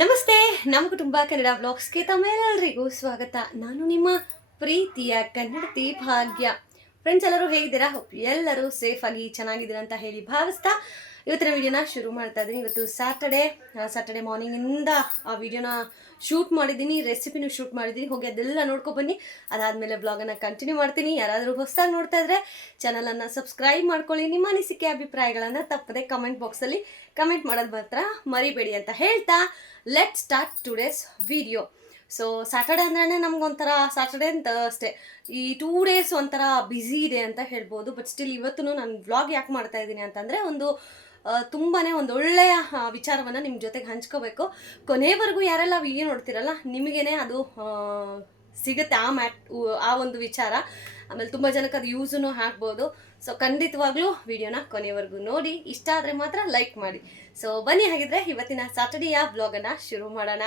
ನಮಸ್ತೆ, ನಮ್ಮ ಕುಟುಂಬ ಕನ್ನಡ ವ್ಲಾಗ್ಸ್ಗೆ ತಮ್ಮೆಲ್ಲರಿಗೂ ಸ್ವಾಗತ. ನಾನು ನಿಮ್ಮ ಪ್ರೀತಿಯ ಕನ್ನಡತಿ ಭಾಗ್ಯ. ಫ್ರೆಂಡ್ಸ್, ಎಲ್ಲರೂ ಹೇಗಿದ್ದೀರಾ? ಎಲ್ಲರೂ ಸೇಫಾಗಿ ಚೆನ್ನಾಗಿದ್ದೀರಾ ಅಂತ ಹೇಳಿ ಭಾವಿಸ್ತಾ ಇವತ್ತಿನ ವಿಡಿಯೋನ ಶುರು ಮಾಡ್ತಾ ಇದ್ದೀನಿ. ಇವತ್ತು ಸ್ಯಾಟರ್ಡೆ ಮಾರ್ನಿಂಗಿಂದ ಆ ವಿಡಿಯೋನ ಶೂಟ್ ಮಾಡಿದ್ದೀನಿ, ರೆಸಿಪಿನೂ ಶೂಟ್ ಮಾಡಿದ್ದೀನಿ. ಹೋಗಿ ಅದೆಲ್ಲ ನೋಡ್ಕೊಬನ್ನಿ. ಅದಾದಮೇಲೆ ಬ್ಲಾಗನ್ನು ಕಂಟಿನ್ಯೂ ಮಾಡ್ತೀನಿ. ಯಾರಾದರೂ ಹೊಸದಾಗಿ ನೋಡ್ತಾ ಇದ್ದರೆ ಚಾನಲನ್ನು ಸಬ್ಸ್ಕ್ರೈಬ್ ಮಾಡ್ಕೊಳ್ಳಿ. ನಿಮ್ಮ ಅನಿಸಿಕೆ ಅಭಿಪ್ರಾಯಗಳನ್ನು ತಪ್ಪದೆ ಕಮೆಂಟ್ ಬಾಕ್ಸಲ್ಲಿ ಕಮೆಂಟ್ ಮಾಡೋದು ಮಾತ್ರ ಮರಿಬೇಡಿ ಅಂತ ಹೇಳ್ತಾ let start today's video. So Saturday ಅಂದ್ರೆ ನಮ್ಗೊಂಥರ ಸ್ಯಾಟರ್ಡೆ ಅಂತ ಅಷ್ಟೇ, ಈ 2 ಡೇಸ್ ಒಂಥರ ಬ್ಯುಸಿ ಇದೆ ಅಂತ ಹೇಳ್ಬೋದು. ಬಟ್ ಸ್ಟಿಲ್ ಇವತ್ತು ನಾನು ವ್ಲಾಗ್ ಯಾಕೆ ಮಾಡ್ತಾ ಇದ್ದೀನಿ ಅಂತಂದರೆ ತುಂಬಾ ಒಂದು ಒಳ್ಳೆಯ ವಿಚಾರವನ್ನು ನಿಮ್ಮ ಜೊತೆಗೆ ಹಂಚ್ಕೋಬೇಕು. ಕೊನೆವರೆಗೂ ಯಾರೆಲ್ಲ ವಿಡಿಯೋ ನೋಡ್ತಿರಲ್ಲ ನಿಮಗೇನೆ ಅದು ಸಿಗುತ್ತೆ ಆ ಒಂದು ವಿಚಾರ. ಆಮೇಲೆ ತುಂಬ ಜನಕ್ಕೆ ಅದು ಯೂಸೂ ಆಗ್ಬೋದು. ಸೊ ಖಂಡಿತವಾಗ್ಲೂ ವಿಡಿಯೋನ ಕೊನೆವರೆಗೂ ನೋಡಿ. ಇಷ್ಟ ಆದರೆ ಮಾತ್ರ ಲೈಕ್ ಮಾಡಿ. ಸೊ ಬನ್ನಿ, ಹಾಗಿದ್ರೆ ಇವತ್ತಿನ ಸ್ಯಾಟರ್ಡೆಯ ವ್ಲಾಗನ್ನು ಶುರು ಮಾಡೋಣ.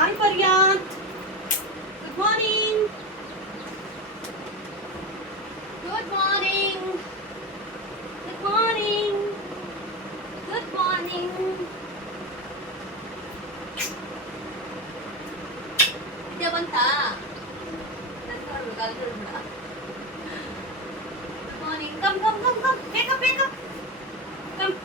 Hi Paryant, good morning. Good morning. Good morning. Good morning. Ida banta. Good morning. Come. Wake up. Come.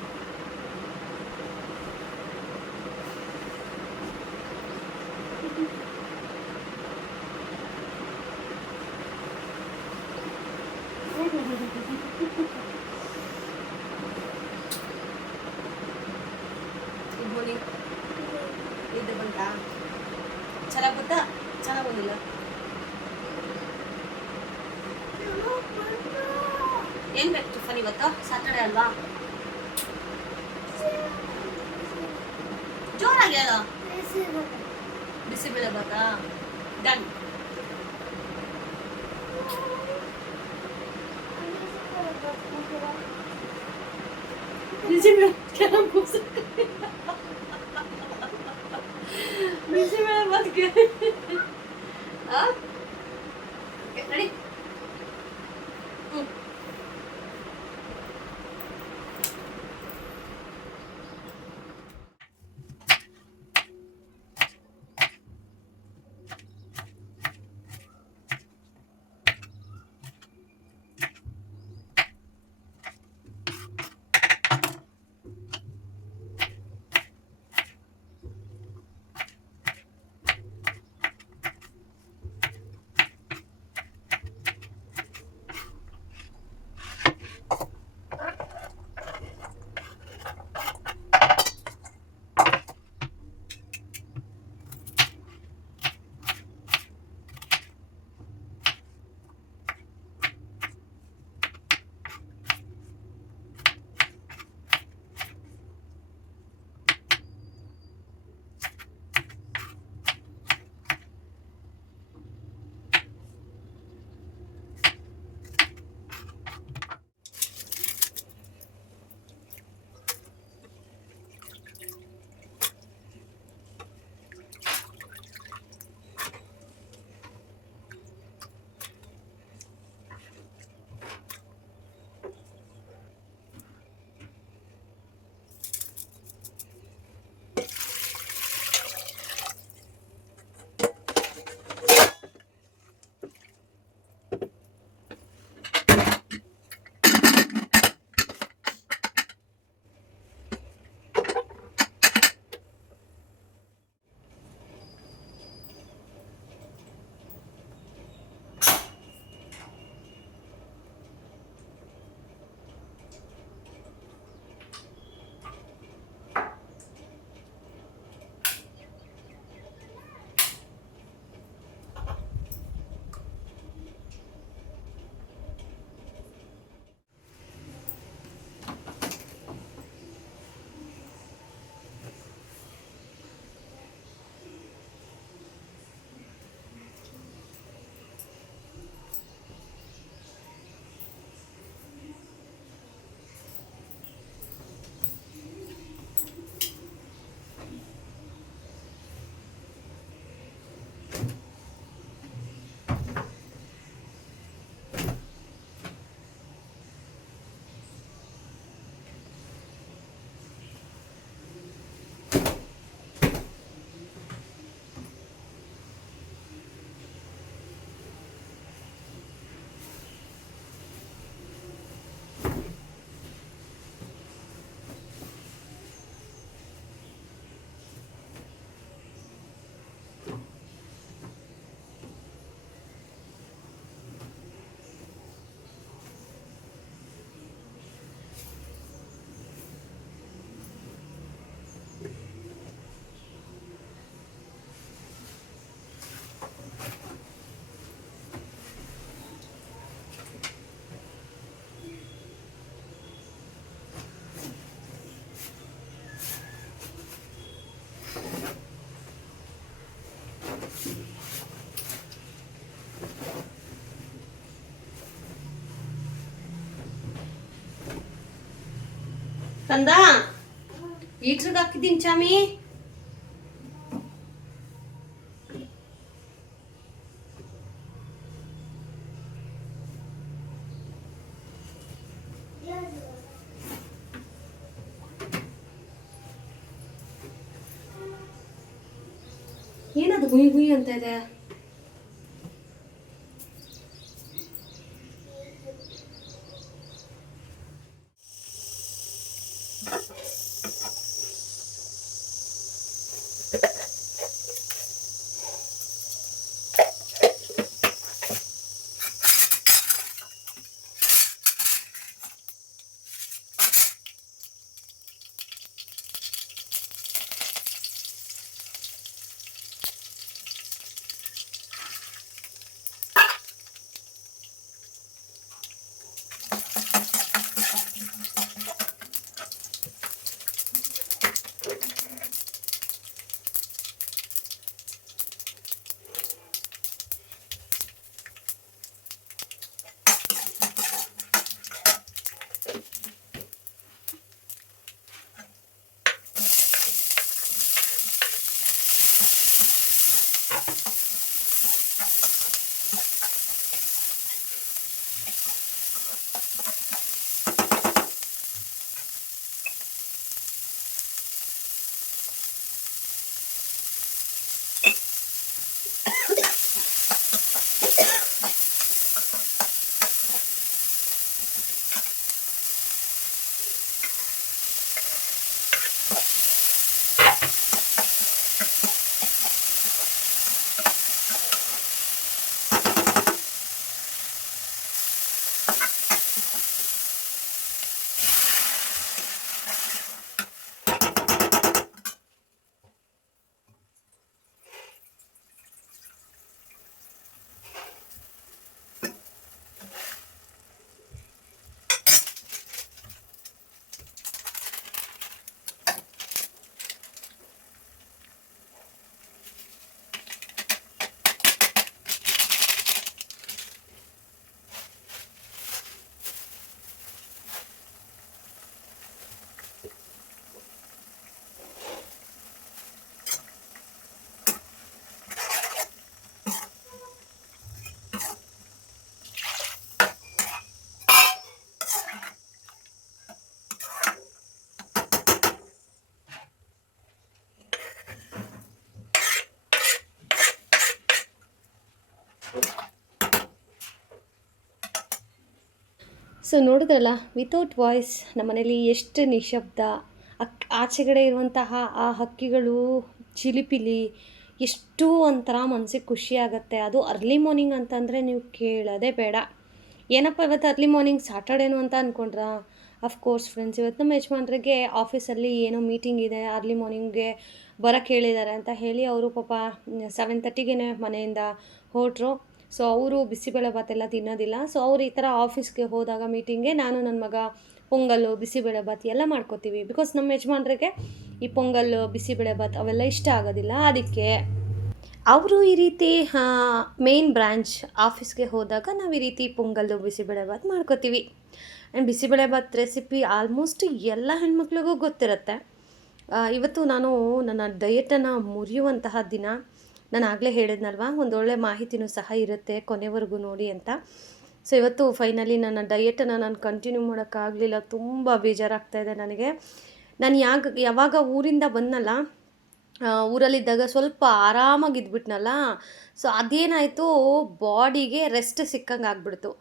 Good morning. Ida banta. ಚೆನ್ನಾಗಿ ಗೊತ್ತಾ? ಚೆನ್ನಾಗಿ ಬಂದಿಲ್ಲ. ಏನು ಬೇಕು ಟಿಫನ್ ಇವತ್ತು? ಸ್ಯಾಟರ್ಡೆ ಅಲ್ವಾ? ಜೋರಾಗಿ ಹೇಳು. ಬಿಸಿಬೇಳೆ ಭಾತಾ? ಡನ್. ಬಿಸಿಬೇಳೆ ಭಾತ್ಗೆ ರೆಡಿ. ಕಂದ ಈಟ್ರಿಗೆ ಹಾಕಿದ್ದೀನಿ ಚಾಮಿ. ಏನದು ಗುಯ್ ಗುಯ್ ಅಂತ ಇದೆ? ಸೊ ನೋಡಿದ್ರಲ್ಲ, ವಿತೌಟ್ ವಾಯ್ಸ್ ನಮ್ಮ ಮನೇಲಿ ಎಷ್ಟು ನಿಶಬ್ದ. ಆಚೆಗಡೆ ಇರುವಂತಹ ಆ ಹಕ್ಕಿಗಳು ಚಿಲಿಪಿಲಿ ಎಷ್ಟು ಒಂಥರ ಮನಸ್ಸಿಗೆ ಖುಷಿ ಆಗುತ್ತೆ. ಅದು ಅರ್ಲಿ ಮಾರ್ನಿಂಗ್ ಅಂತಂದರೆ ನೀವು ಕೇಳೋದೇ ಬೇಡ. ಏನಪ್ಪ ಇವತ್ತು ಅರ್ಲಿ ಮಾರ್ನಿಂಗ್ ಸ್ಯಾಟರ್ಡೇನು ಅಂತ ಅಂದ್ಕೊಂಡ್ರಾ? ಅಫ್ಕೋರ್ಸ್ ಫ್ರೆಂಡ್ಸ್, ಇವತ್ತು ನಮ್ಮ ಯಜಮಾನ್ರಿಗೆ ಆಫೀಸಲ್ಲಿ ಏನೋ ಮೀಟಿಂಗ್ ಇದೆ, ಅರ್ಲಿ ಮಾರ್ನಿಂಗ್ಗೆ ಬರೋಕ್ಕೆ ಹೇಳಿದ್ದಾರೆ ಅಂತ ಹೇಳಿ ಅವರು ಪಾಪ 7:30ಗೆ ಮನೆಯಿಂದ ಹೊರಟ್ರು. ಸೊ ಅವರು ಬಿಸಿಬೇಳೆಭಾತೆಲ್ಲ ತಿನ್ನೋದಿಲ್ಲ. ಸೊ ಅವ್ರು ಈ ಥರ ಆಫೀಸ್ಗೆ ಹೋದಾಗ ಮೀಟಿಂಗ್ಗೆ ನಾನು ನನ್ನ ಮಗ ಪೊಂಗಲ್ಲು ಬಿಸಿಬೇಳೆಭಾತ್ ಎಲ್ಲ ಮಾಡ್ಕೋತೀವಿ. ಬಿಕಾಸ್ ನಮ್ಮ ಯಜಮಾನ್ರಿಗೆ ಈ ಪೊಂಗಲ್ಲು ಬಿಸಿಬೇಳೆಭಾತ್ ಅವೆಲ್ಲ ಇಷ್ಟ ಆಗೋದಿಲ್ಲ. ಅದಕ್ಕೆ ಅವರು ಈ ರೀತಿ ಮೇನ್ ಬ್ರ್ಯಾಂಚ್ ಆಫೀಸ್ಗೆ ಹೋದಾಗ ನಾವು ಈ ರೀತಿ ಪೊಂಗಲ್ಲು ಬಿಸಿಬೇಳೆಭಾತ್ ಮಾಡ್ಕೋತೀವಿ. ಆ್ಯಂಡ್ ಬಿಸಿಬೇಳೆಭಾತ್ ರೆಸಿಪಿ ಆಲ್ಮೋಸ್ಟ್ ಎಲ್ಲ ಹೆಣ್ಮಕ್ಳಿಗೂ ಗೊತ್ತಿರುತ್ತೆ. ಇವತ್ತು ನಾನು ನನ್ನ ಡಯಟನ್ನು ಮುರಿಯುವಂತಹ ದಿನ. ನಾನು ಆಗಲೇ ಹೇಳಿದ್ನಲ್ವ, ಒಂದೊಳ್ಳೆ ಮಾಹಿತಿನೂ ಸಹ ಇರುತ್ತೆ, ಕೊನೆವರೆಗೂ ನೋಡಿ ಅಂತ. ಸೊ ಇವತ್ತು ಫೈನಲಿ ನನ್ನ ಡಯಟನ್ನು ನಾನು ಕಂಟಿನ್ಯೂ ಮಾಡೋಕ್ಕಾಗಲಿಲ್ಲ. ತುಂಬ ಬೇಜಾರಾಗ್ತಾಯಿದೆ ನನಗೆ. ನಾನು ಯಾವಾಗ ಊರಿಂದ ಬಂದನಲ್ಲ, ಊರಲ್ಲಿದ್ದಾಗ ಸ್ವಲ್ಪ ಆರಾಮಾಗಿ ಇದ್ಬಿಟ್ನಲ್ಲ. ಸೊ ಅದೇನಾಯಿತು, ಬಾಡಿಗೆ ರೆಸ್ಟ್ ಸಿಕ್ಕಂಗೆ ಆಗ್ಬಿಡ್ತು.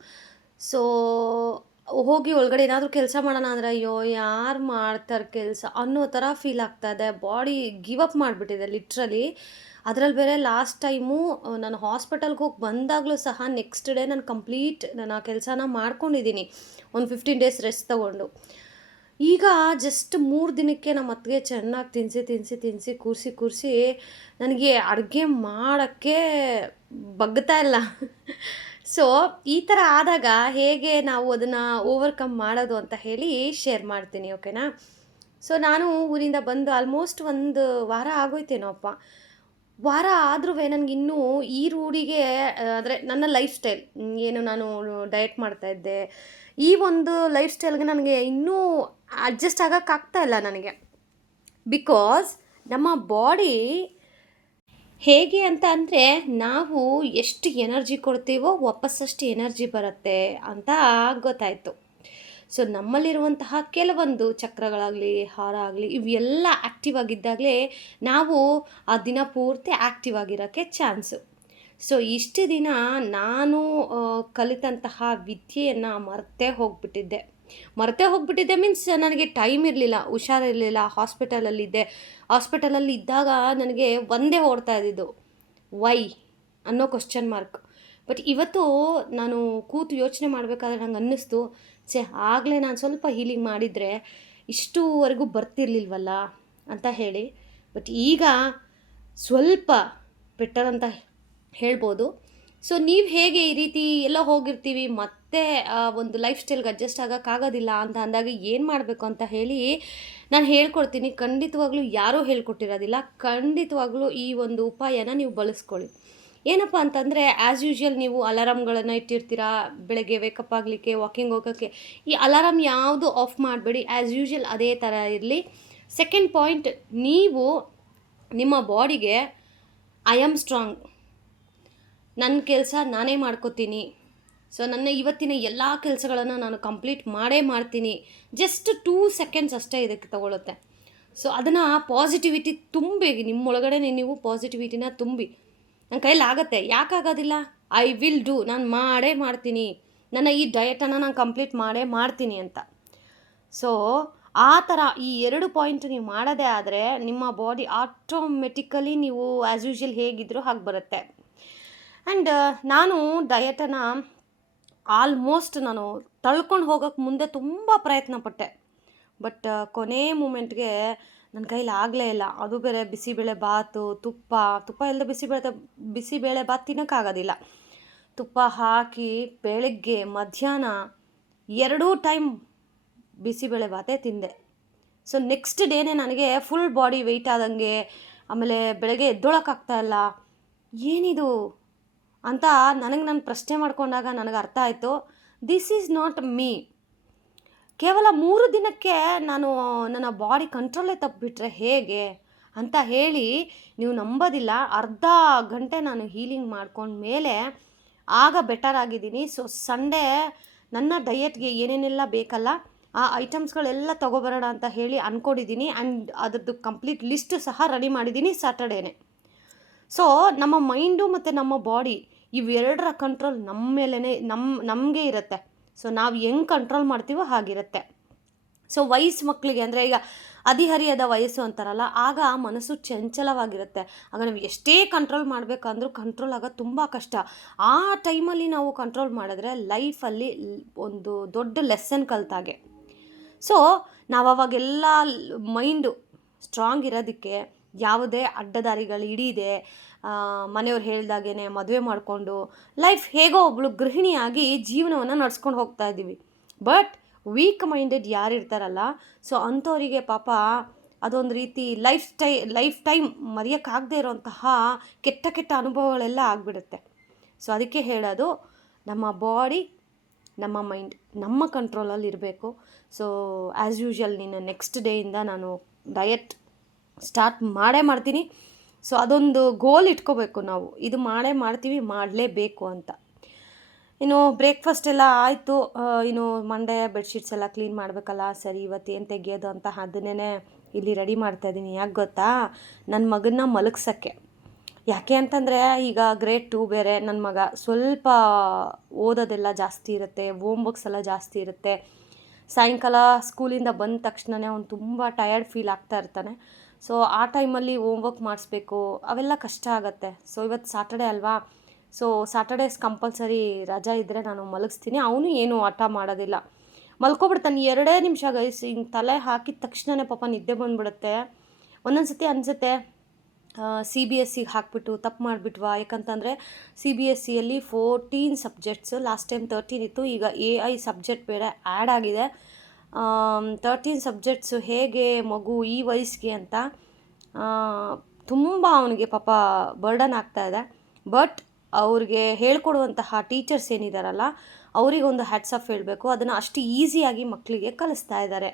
ಸೊ ಹೋಗಿ ಒಳಗಡೆ ಏನಾದರೂ ಕೆಲಸ ಮಾಡೋಣ ಅಂದರೆ ಅಯ್ಯೋ ಯಾರು ಮಾಡ್ತಾರೆ ಕೆಲಸ ಅನ್ನೋ ಥರ ಫೀಲ್ ಆಗ್ತಾಯಿದೆ. ಬಾಡಿ ಗಿವ್ ಅಪ್ ಮಾಡಿಬಿಟ್ಟಿದೆ ಲಿಟ್ರಲಿ. ಅದರಲ್ಲಿ ಬೇರೆ ಲಾಸ್ಟ್ ಟೈಮು ನಾನು ಹಾಸ್ಪಿಟಲ್ಗೆ ಹೋಗಿ ಬಂದಾಗಲೂ ಸಹ ನೆಕ್ಸ್ಟ್ ಡೇ ನಾನು ಕಂಪ್ಲೀಟ್ ನಾನು ಆ ಕೆಲಸನ ಮಾಡ್ಕೊಂಡಿದ್ದೀನಿ, ಒಂದು 15 ಡೇಸ್ ರೆಸ್ಟ್ ತೊಗೊಂಡು. ಈಗ ಜಸ್ಟ್ 3 ದಿನಕ್ಕೆ ನಮ್ಮ ಅತ್ತಿಗೆ ಚೆನ್ನಾಗಿ ತಿನ್ನಿಸಿ ಕೂರಿಸಿ ನನಗೆ ಅಡುಗೆ ಮಾಡೋಕ್ಕೆ ಬಗ್ತಾ ಇಲ್ಲ. ಸೊ ಈ ಥರ ಆದಾಗ ಹೇಗೆ ನಾವು ಅದನ್ನು ಓವರ್ಕಮ್ ಮಾಡೋದು ಅಂತ ಹೇಳಿ ಶೇರ್ ಮಾಡ್ತೀನಿ, ಓಕೆನಾ? ಸೊ ನಾನು ಊರಿಂದ ಬಂದು ಆಲ್ಮೋಸ್ಟ್ 1 ವಾರ ಆಗೋಯ್ತೇನೋ ಅಪ್ಪ. ವಾರ ಆದ್ರೂ ನನಗಿನ್ನೂ ಈ ರೂಢಿಗೆ ಅಂದರೆ ನನ್ನ ಲೈಫ್ ಸ್ಟೈಲ್ ಏನು, ನಾನು ಡಯಟ್ ಮಾಡ್ತಾಯಿದ್ದೆ, ಈ ಒಂದು ಲೈಫ್ ಸ್ಟೈಲ್ಗೆ ನನಗೆ ಇನ್ನೂ ಅಡ್ಜಸ್ಟ್ ಆಗೋಕ್ಕಾಗ್ತಾ ಇಲ್ಲ ನನಗೆ. ಬಿಕಾಸ್ ನಮ್ಮ ಬಾಡಿ ಹೇಗೆ ಅಂತ ಅಂದರೆ, ನಾವು ಎಷ್ಟು ಎನರ್ಜಿ ಕೊಡ್ತೀವೋ ವಾಪಸ್ಸಷ್ಟು ಎನರ್ಜಿ ಬರುತ್ತೆ ಅಂತ ಗೊತ್ತಾಯಿತು. ಸೊ ನಮ್ಮಲ್ಲಿರುವಂತಹ ಕೆಲವೊಂದು ಚಕ್ರಗಳಾಗಲಿ, ಹಾರ ಆಗಲಿ, ಇವೆಲ್ಲ ಆ್ಯಕ್ಟಿವ್ ಆಗಿದ್ದಾಗಲೇ ನಾವು ಆ ದಿನ ಪೂರ್ತಿ ಆ್ಯಕ್ಟಿವ್ ಆಗಿರೋಕ್ಕೆ ಚಾನ್ಸು. ಸೊ ಇಷ್ಟು ದಿನ ನಾನು ಕಲಿತಂತಹ ವಿದ್ಯೆಯನ್ನು ಮರೆತೇ ಹೋಗ್ಬಿಟ್ಟಿದ್ದೆ ಮೀನ್ಸ್ ನನಗೆ ಟೈಮ್ ಇರಲಿಲ್ಲ, ಹುಷಾರಿರಲಿಲ್ಲ, ಹಾಸ್ಪಿಟಲಲ್ಲಿ ಇದ್ದಾಗ ನನಗೆ ಒಂದೇ ಓಡ್ತಾ ಇದ್ದಿದ್ದು, ವೈ ಅನ್ನೋ ಕ್ವಶ್ಚನ್ ಮಾರ್ಕ್. ಬಟ್ ಇವತ್ತು ನಾನು ಕೂತು ಯೋಚನೆ ಮಾಡಬೇಕಾದ್ರೆ ನಂಗೆ ಅನ್ನಿಸ್ತು, ಆಗಲೇ ನಾನು ಸ್ವಲ್ಪ ಹೀಲಿಂಗ್ ಮಾಡಿದರೆ ಇಷ್ಟುವರೆಗೂ ಬರ್ತಿರ್ಲಿಲ್ವಲ್ಲ ಅಂತ ಹೇಳಿ. ಬಟ್ ಈಗ ಸ್ವಲ್ಪ ಬೆಟರ್ ಅಂತ ಹೇಳ್ಬೋದು. ಸೊ ನೀವು ಹೇಗೆ ಈ ರೀತಿ ಎಲ್ಲ ಹೋಗಿರ್ತೀವಿ ಮತ್ತೆ ಒಂದು ಲೈಫ್ ಸ್ಟೈಲ್ಗೆ ಅಡ್ಜಸ್ಟ್ ಆಗೋಕ್ಕಾಗೋದಿಲ್ಲ ಅಂತ ಅಂದಾಗ ಏನು ಮಾಡಬೇಕು ಅಂತ ಹೇಳಿ ನಾನು ಹೇಳ್ಕೊಡ್ತೀನಿ. ಖಂಡಿತವಾಗ್ಲೂ ಯಾರೂ ಹೇಳ್ಕೊಟ್ಟಿರೋದಿಲ್ಲ. ಖಂಡಿತವಾಗ್ಲೂ ಈ ಒಂದು ಉಪಾಯನ ನೀವು ಬಳಸ್ಕೊಳ್ಳಿ. ಏನಪ್ಪ ಅಂತಂದರೆ, ಆ್ಯಸ್ ಯೂಶ್ವಲ್ ನೀವು ಅಲಾರಾಮ್ಗಳನ್ನು ಇಟ್ಟಿರ್ತೀರಾ ಬೆಳಗ್ಗೆ ವೇಕಪ್ ಆಗಲಿಕ್ಕೆ, ವಾಕಿಂಗ್ ಹೋಗೋಕ್ಕೆ. ಈ ಅಲಾರಾಮ್ ಯಾವುದು ಆಫ್ ಮಾಡಬೇಡಿ, ಆ್ಯಸ್ ಯೂಶ್ವಲ್ ಅದೇ ಥರ ಇರಲಿ. ಸೆಕೆಂಡ್ ಪಾಯಿಂಟ್, ನೀವು ನಿಮ್ಮ ಬಾಡಿಗೆ ಐ ಆಮ್ ಸ್ಟ್ರಾಂಗ್, ನನ್ನ ಕೆಲಸ ನಾನೇ ಮಾಡ್ಕೋತೀನಿ, ಸೊ ನನ್ನ ಇವತ್ತಿನ ಎಲ್ಲ ಕೆಲಸಗಳನ್ನು ನಾನು ಕಂಪ್ಲೀಟ್ ಮಾಡ್ತೀನಿ, ಜಸ್ಟ್ 2 ಸೆಕೆಂಡ್ಸ್ ಅಷ್ಟೇ ಇದಕ್ಕೆ ತಗೊಳುತ್ತೆ. ಸೊ ಅದನ್ನು ಪಾಸಿಟಿವಿಟಿ ತುಂಬಿ, ನಿಮ್ಮೊಳಗಡೆ ನೀವು ಪಾಸಿಟಿವಿಟಿನ ತುಂಬಿ, ನನ್ನ ಕೈಲಿ ಆಗುತ್ತೆ, ಯಾಕಾಗೋದಿಲ್ಲ, ಐ ವಿಲ್ ಡೂ, ನಾನು ಮಾಡ್ತೀನಿ, ನನ್ನ ಈ ಡಯಟನ್ನು ನಾನು ಕಂಪ್ಲೀಟ್ ಮಾಡ್ತೀನಿ ಅಂತ. ಸೊ ಆ ಥರ ಈ 2 ಪಾಯಿಂಟ್ ನೀವು ಮಾಡೋದೇ ಆದರೆ ನಿಮ್ಮ ಬಾಡಿ ಆಟೋಮೆಟಿಕಲಿ ನೀವು ಆ್ಯಸ್ ಯೂಶ್ವಲ್ ಹೇಗಿದ್ದರೂ ಹಾಗೆ ಬರುತ್ತೆ. ಆ್ಯಂಡ್ ನಾನು ಡಯಟನ್ನು ಆಲ್ಮೋಸ್ಟ್ ನಾನು ತಳ್ಕೊಂಡು ಹೋಗೋಕ್ಕೆ ಮುಂದೆ ತುಂಬ ಪ್ರಯತ್ನ ಪಟ್ಟೆ. ಬಟ್ ಕೊನೆ ಮೂಮೆಂಟ್ಗೆ ನನ್ನ ಕೈಲಿ ಆಗಲೇ ಇಲ್ಲ. ಅದು ಬೇರೆ ಬಿಸಿಬೇಳೆ ಬಾತು, ತುಪ್ಪ ಇಲ್ಲದೆ ಬಿಸಿಬೇಳೆ ಬಾತ್ ತಿನ್ನೋಕ್ಕಾಗೋದಿಲ್ಲ. ತುಪ್ಪ ಹಾಕಿ ಬೆಳಗ್ಗೆ ಮಧ್ಯಾಹ್ನ 2 ಟೈಮ್ ಬಿಸಿಬೇಳೆ ಬಾತೇ ತಿಂದೆ. ಸೊ ನೆಕ್ಸ್ಟ್ ಡೇನೇ ನನಗೆ ಫುಲ್ ಬಾಡಿ ವೆಯ್ಟ್ ಆದಂಗೆ, ಆಮೇಲೆ ಬೆಳಗ್ಗೆ ಎದ್ದೊಳಕ್ಕಾಗ್ತಾಯಿಲ್ಲ, ಏನಿದು ಅಂತ ನಾನು ಪ್ರಶ್ನೆ ಮಾಡ್ಕೊಂಡಾಗ ನನಗೆ ಅರ್ಥ ಆಯಿತು, ದಿಸ್ ಈಸ್ ನಾಟ್ ಮೀ. ಕೇವಲ 3 ದಿನಕ್ಕೆ ನಾನು ನನ್ನ ಬಾಡಿ ಕಂಟ್ರೋಲೇ ತಪ್ಪಿಬಿಟ್ರೆ ಹೇಗೆ ಅಂತ ಹೇಳಿ ನೀವು ನಂಬೋದಿಲ್ಲ. ಅರ್ಧ ಗಂಟೆ ನಾನು ಹೀಲಿಂಗ್ ಮಾಡ್ಕೊಂಡ ಮೇಲೆ ಆಗ ಬೆಟರ್ ಆಗಿದ್ದೀನಿ. ಸೊ ಸಂಡೇ ನನ್ನ ಡಯೆಟ್ಗೆ ಏನೇನೆಲ್ಲ ಬೇಕಲ್ಲ ಆ ಐಟಮ್ಸ್ಗಳೆಲ್ಲ ತೊಗೊಬರೋಣ ಅಂತ ಹೇಳಿ ಅಂದ್ಕೊಂಡಿದ್ದೀನಿ. ಆ್ಯಂಡ್ ಅದರದ್ದು ಕಂಪ್ಲೀಟ್ ಲಿಸ್ಟ್ ಸಹ ರೆಡಿ ಮಾಡಿದ್ದೀನಿ ಸ್ಯಾಟರ್ಡೇನೆ. ಸೊ ನಮ್ಮ ಮೈಂಡು ಮತ್ತು ನಮ್ಮ ಬಾಡಿ ಇವೆರಡರ ಕಂಟ್ರೋಲ್ ನಮ್ಮ ಮೇಲೇ ನಮಗೆ ಇರುತ್ತೆ. ಸೊ ನಾವು ಹೆಂಗೆ ಕಂಟ್ರೋಲ್ ಮಾಡ್ತೀವೋ ಹಾಗಿರುತ್ತೆ. ಸೊ ವಯಸ್ಸು ಮಕ್ಕಳಿಗೆ ಅಂದರೆ ಈಗ ಹದಿಹರಿಯದ ವಯಸ್ಸು ಅಂತಾರಲ್ಲ, ಆಗ ಮನಸ್ಸು ಚಂಚಲವಾಗಿರುತ್ತೆ. ಆಗ ನಾವು ಎಷ್ಟೇ ಕಂಟ್ರೋಲ್ ಮಾಡಬೇಕಂದ್ರೂ ಕಂಟ್ರೋಲ್ ಆಗೋದು ತುಂಬ ಕಷ್ಟ. ಆ ಟೈಮಲ್ಲಿ ನಾವು ಕಂಟ್ರೋಲ್ ಮಾಡಿದ್ರೆ ಲೈಫಲ್ಲಿ ಒಂದು ದೊಡ್ಡ ಲೆಸನ್ ಕಲ್ತಾಗೆ. ಸೊ ನಾವು ಅವಾಗೆಲ್ಲ ಮೈಂಡು ಸ್ಟ್ರಾಂಗ್ ಇರೋದಕ್ಕೆ ಯಾವುದೇ ಅಡ್ಡದಾರಿಗಳು ಹಿಡಿದೆ ಮನೆಯವ್ರು ಹೇಳ್ದಾಗೇ ಮದುವೆ ಮಾಡಿಕೊಂಡು ಲೈಫ್ ಹೇಗೋ ಒಬ್ಬಳು ಗೃಹಿಣಿಯಾಗಿ ಜೀವನವನ್ನು ನಡ್ಸ್ಕೊಂಡು ಹೋಗ್ತಾ ಇದ್ದೀವಿ. ಬಟ್ ವೀಕ್ ಮೈಂಡೆಡ್ ಯಾರು ಇರ್ತಾರಲ್ಲ, ಸೊ ಅಂಥವರಿಗೆ ಪಾಪ ಅದೊಂದು ರೀತಿ ಲೈಫ್ ಟೈಮ್ ಮರೆಯೋಕ್ಕಾಗದೇ ಇರೋಂತಹ ಕೆಟ್ಟ ಅನುಭವಗಳೆಲ್ಲ ಆಗಿಬಿಡುತ್ತೆ. ಸೊ ಅದಕ್ಕೆ ಹೇಳೋದು, ನಮ್ಮ ಬಾಡಿ ನಮ್ಮ ಮೈಂಡ್ ನಮ್ಮ ಕಂಟ್ರೋಲಲ್ಲಿ ಇರಬೇಕು. ಸೊ ಆ್ಯಸ್ ಯೂಶ್ವಲ್ ನೆಕ್ಸ್ಟ್ ಡೇಯಿಂದ ನಾನು ಡಯಟ್ ಸ್ಟಾರ್ಟ್ ಮಾಡ್ತೀನಿ. ಸೊ ಅದೊಂದು ಗೋಲ್ ಇಟ್ಕೋಬೇಕು ನಾವು, ಇದು ಮಾಡಲೇಬೇಕು ಅಂತ. ಇನ್ನು ಬ್ರೇಕ್ಫಾಸ್ಟ್ ಎಲ್ಲ ಆಯಿತು. ಇನ್ನು ಮಂಡೇ ಬೆಡ್ಶೀಟ್ಸ್ ಎಲ್ಲ ಕ್ಲೀನ್ ಮಾಡಬೇಕಲ್ಲ, ಸರಿ ಇವತ್ತು ಏನು ತೆಗಿಯೋದು ಅಂತ ಅದನ್ನೇ ಇಲ್ಲಿ ರೆಡಿ ಮಾಡ್ತಾಯಿದ್ದೀನಿ. ಯಾಕೆ ಗೊತ್ತಾ, ನನ್ನ ಮಗನ್ನ ಮಲಗ್ಸೋಕ್ಕೆ. ಯಾಕೆ ಅಂತಂದರೆ ಈಗ ಗ್ರೇಡ್ 2 ಬೇರೆ ನನ್ನ ಮಗ, ಸ್ವಲ್ಪ ಓದೋದೆಲ್ಲ ಜಾಸ್ತಿ ಇರುತ್ತೆ, ಹೋಮ್ವರ್ಕ್ಸ್ ಎಲ್ಲ ಜಾಸ್ತಿ ಇರುತ್ತೆ. ಸಾಯಂಕಾಲ ಸ್ಕೂಲಿಂದ ಬಂದ ತಕ್ಷಣವೇ ಅವ್ನು ತುಂಬ ಟಯರ್ಡ್ ಫೀಲ್ ಆಗ್ತಾ ಇರ್ತಾನೆ. ಸೊ ಆ ಟೈಮಲ್ಲಿ ಹೋಮ್ವರ್ಕ್ ಮಾಡಿಸ್ಬೇಕು, ಅವೆಲ್ಲ ಕಷ್ಟ ಆಗುತ್ತೆ. ಸೊ ಇವತ್ತು ಸಾಟರ್ಡೆ ಅಲ್ವಾ, ಸೊ ಸಾಟರ್ಡೇಸ್ ಕಂಪಲ್ಸರಿ ರಜಾ ಇದ್ದರೆ ನಾನು ಮಲಗಿಸ್ತೀನಿ. ಅವನು ಏನೂ ಆಟ ಮಾಡೋದಿಲ್ಲ, ಮಲ್ಕೊಬಿಡ್ತಾನೆ. 2 ನಿಮಿಷ ಗೈಸ್, ಹಿಂಗೆ ತಲೆ ಹಾಕಿದ ತಕ್ಷಣವೇ ಪಾಪ ನಿದ್ದೆ ಬಂದುಬಿಡುತ್ತೆ. ಒಂದೊಂದು ಸತಿ ಅನಿಸುತ್ತೆ CBSE ಹಾಕಿಬಿಟ್ಟು ತಪ್ಪು ಮಾಡಿಬಿಟ್ವಾ. ಯಾಕಂತಂದರೆ CBSEಯಲ್ಲಿ 14 ಸಬ್ಜೆಕ್ಟ್ಸು, ಲಾಸ್ಟ್ ಟೈಮ್ 13 ಇತ್ತು, ಈಗ AI ಸಬ್ಜೆಕ್ಟ್ ಬೇರೆ ಆ್ಯಡ್ ಆಗಿದೆ. 13 ಸಬ್ಜೆಕ್ಟ್ಸು ಹೇಗೆ ಮಗು ಈ ವಯಸ್ಸಿಗೆ ಅಂತ ತುಂಬ ಅವನಿಗೆ ಪಾಪ ಬರ್ಡನ್ ಆಗ್ತಾಯಿದೆ. ಬಟ್ ಅವ್ರಿಗೆ ಹೇಳ್ಕೊಡುವಂತಹ ಟೀಚರ್ಸ್ ಏನಿದಾರಲ್ಲ ಅವರಿಗೊಂದು ಹ್ಯಾಟ್ಸ್ ಆಫ್ ಹೇಳಬೇಕು. ಅದನ್ನು ಅಷ್ಟು ಈಸಿಯಾಗಿ ಮಕ್ಕಳಿಗೆ ಕಲಿಸ್ತಾ ಇದ್ದಾರೆ.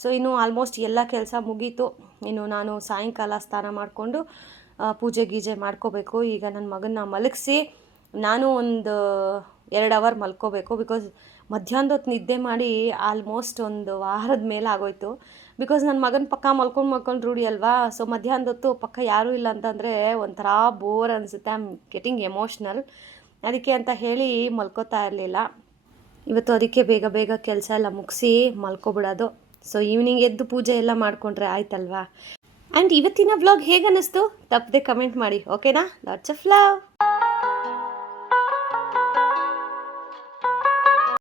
ಸೊ ಇನ್ನು ಆಲ್ಮೋಸ್ಟ್ ಎಲ್ಲ ಕೆಲಸ ಮುಗೀತು. ಇನ್ನು ನಾನು ಸಾಯಂಕಾಲ ಸ್ನಾನ ಮಾಡಿಕೊಂಡು ಪೂಜೆ ಗೀಜೆ ಮಾಡ್ಕೋಬೇಕು. ಈಗ ನನ್ನ ಮಗನ್ನ ಮಲಗಿಸಿ ನಾನು ಒಂದು 2 ಅವರ್ ಮಲ್ಕೋಬೇಕು. ಬಿಕಾಸ್ ಮಧ್ಯಾಹ್ನದ ಹೊತ್ತು ನಿದ್ದೆ ಮಾಡಿ ಆಲ್ಮೋಸ್ಟ್ ಒಂದು ವಾರದ ಮೇಲೆ ಆಗೋಯ್ತು. ಬಿಕಾಸ್ ನನ್ನ ಮಗನ ಪಕ್ಕ ಮಲ್ಕೊಂಡು ರೂಢಿ ಅಲ್ವಾ. ಸೊ ಮಧ್ಯಾಹ್ನದ ಹೊತ್ತು ಪಕ್ಕ ಯಾರೂ ಇಲ್ಲ ಅಂತಂದರೆ ಒಂಥರ ಬೋರ್ ಅನಿಸುತ್ತೆ. I am getting emotional. ಅದಕ್ಕೆ ಅಂತ ಹೇಳಿ ಮಲ್ಕೋತಾ ಇರಲಿಲ್ಲ ಇವತ್ತು. ಅದಕ್ಕೆ ಬೇಗ ಬೇಗ ಕೆಲಸ ಎಲ್ಲ ಮುಗಿಸಿ ಮಲ್ಕೊಬಿಡೋದು. ಸೊ ಈವ್ನಿಂಗ್ ಎದ್ದು ಪೂಜೆ ಎಲ್ಲ ಮಾಡಿಕೊಂಡ್ರೆ ಆಯ್ತಲ್ವಾ. ಆ್ಯಂಡ್ ಇವತ್ತಿನ ವ್ಲಾಗ್ ಹೇಗೆ ಅನ್ನಿಸ್ತು ತಪ್ಪದೆ ಕಮೆಂಟ್ ಮಾಡಿ, ಓಕೆನಾ? Lots of love.